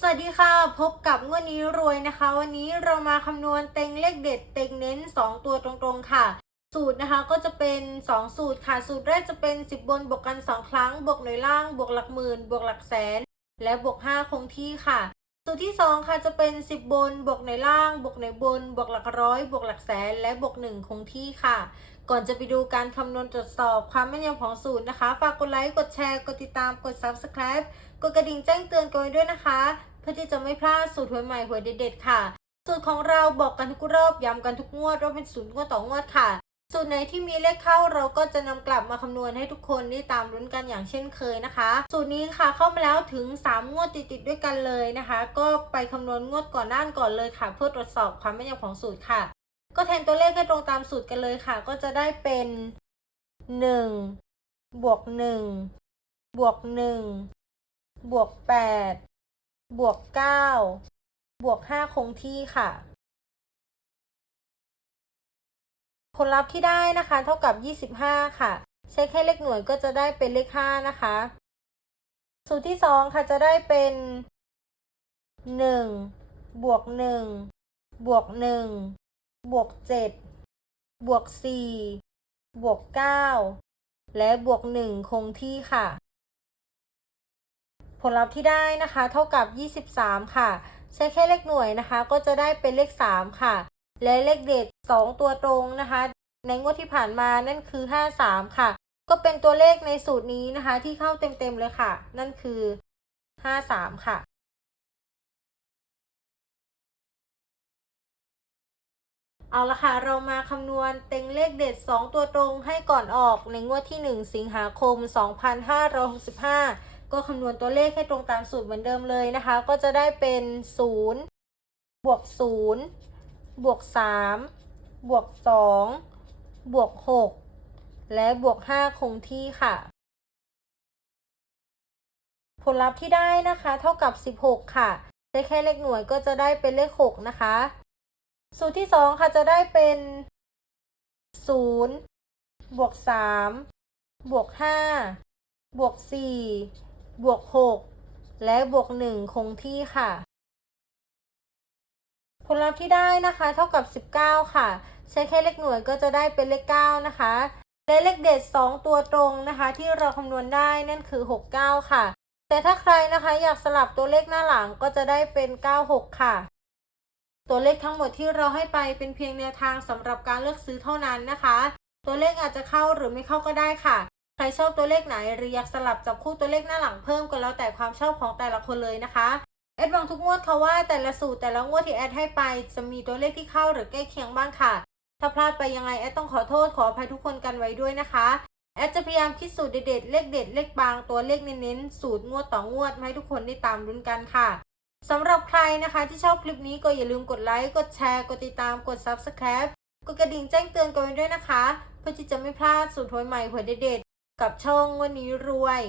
สวัสดีค่ะ พบกับงวดนี้รวยนะคะ วันนี้เรามาคำนวณเต็งเลขเด็ดเต็งเน้น 2 ตัวตรงๆค่ะ สูตรนะคะก็จะเป็น 2 สูตรค่ะ สูตรแรกจะเป็น 10 บนบวกกัน 2 ครั้ง บวกหน่วยล่าง บวกหลักหมื่น บวกหลักแสน และบวก 5 คงที่ค่ะ สูตรที่ 2 ค่ะจะเป็น 10 บน บวกหน่วยล่าง บวกหน่วยบน บวกหลักร้อย บวกหลักแสน และบวก1คงที่ค่ะ ก่อนจะไปดูการคำนวณตรวจสอบความแม่นยำของสูตรนะคะ ฝากกดไลค์ กดแชร์ กดติดตาม กด subscribe กดกระดิ่งแจ้งเตือนกันไว้ด้วยนะคะ เพื่อที่จะไม่พลาดสูตรหวยใหม่หวยเด็ดๆค่ะ สูตรของเราบอกกันทุกรอบย้ำกันทุกงวดว่าเป็นสูตรงวดต่องวดค่ะ สูตรไหนที่มีเลขเข้าเราก็จะนำกลับมาคำนวณให้ทุกคนได้ตามลุ้นกันอย่างเช่นเคยนะคะ สูตรนี้ค่ะเข้ามาแล้วถึง 3 งวดติดๆด้วยกันเลยนะคะ ก็ไปคำนวณงวดก่อนหน้านก่อนเลยค่ะ เพื่อตรวจสอบความแม่นยำของสูตรค่ะ ก็แทนตัวเลขให้ตรงตามสูตรกันเลยค่ะ ก็จะได้เป็น 1 บวก 1 บวก 1 บวก 8 บวก 9 บวก 5 คงที่ค่ะ ผลลัพธ์ที่ได้นะคะเท่ากับ 25 ค่ะ ใช้แค่เลขหน่วยก็จะได้เป็นเลข 5 นะคะ สูตรที่ 2 ค่ะจะได้เป็น 1 บวก 1 บวก 1 บวก 7 บวก 4 บวก 9 และบวก 1 คงที่ค่ะ ผลลัพธ์ที่ได้นะคะ เท่ากับ 23 ค่ะ ใช้แค่เลขหน่วยนะคะ ก็จะได้เป็นเลข 3 ค่ะ และเลขเด็ด 2 ตัวตรงนะคะ ในงวดที่ผ่านมานั่นคือ 53 ค่ะ ก็เป็นตัวเลขในสูตรนี้นะคะ ที่เข้าเต็มๆเลยค่ะ นั่นคือ 53 ค่ะเอาละค่ะ เรามาคำนวณเต็งเลขเด็ด 2 ตัวตรงให้ก่อนออกในงวดที่ 1 สิงหาคม 2565 ก็คำนวณตัวเลขให้ตรงตามสูตรเหมือนเดิมเลยนะคะ ก็จะได้เป็น 0 บวก 0 บวก3บวก2บวก6และบวก5คงที่ค่ะ ผลลัพธ์ที่ได้นะคะ เท่ากับ16ค่ะได้แค่เลขหน่วยก็จะได้เป็นเลข6นะคะ สูตรที่2ค่ะจะได้เป็น0บวก3บวก5บวก4บวก6และบวก1คงที่ค่ะ ลลัพธ์ที่ได้นะคะ เท่ากับ 19 ค่ะ ใช้แค่เลขหน่วยก็จะได้เป็นเลข 9 นะคะและเลขเด็ด 2 ตัวตรงนะคะ ที่เราคำนวณได้นั่นคือ 69 ค่ะ แต่ถ้าใครนะคะอยากสลับตัวเลขหน้าหลังก็จะได้เป็น 96 ค่ะ ตัวเลขทั้งหมดที่เราให้ไปเป็นเพียงแนวทางสำหรับการเลือกซื้อเท่านั้นนะคะ ตัวเลขอาจจะเข้าหรือไม่เข้าก็ได้ค่ะ ใครชอบตัวเลขไหนหรืออยากสลับจับคู่ตัวเลขหน้าหลังเพิ่มก็แล้วแต่ความชอบของแต่ละคนเลยนะคะ แอดหวังทุกงวดค่ะว่าแต่ละสูตรแต่ละงวดที่แอดให้ไป จะมีตัวเลขที่เข้าหรือใกล้เคียงบ้างค่ะ ถ้าพลาดไปยังไงแอดต้องขอโทษขออภัยทุกคนกันไว้ด้วยนะคะ แอดจะพยายามคิดสูตรเด็ดๆเลขเด็ดเลขบางตัวเลขเน้นๆสูตรงวดต่องวดมาให้ทุกคนได้ตามลุ้นกันค่ะสำหรับใครนะคะที่ชอบคลิปนี้ก็อย่าลืมกดไลค์กดแชร์กดติดตามกด subscribe กดกระดิ่งแจ้งเตือนกันไว้ด้วยนะคะ เพื่อที่จะไม่พลาดสูตรหวยใหม่หวยเด็ดๆกับช่องวันนี้รวย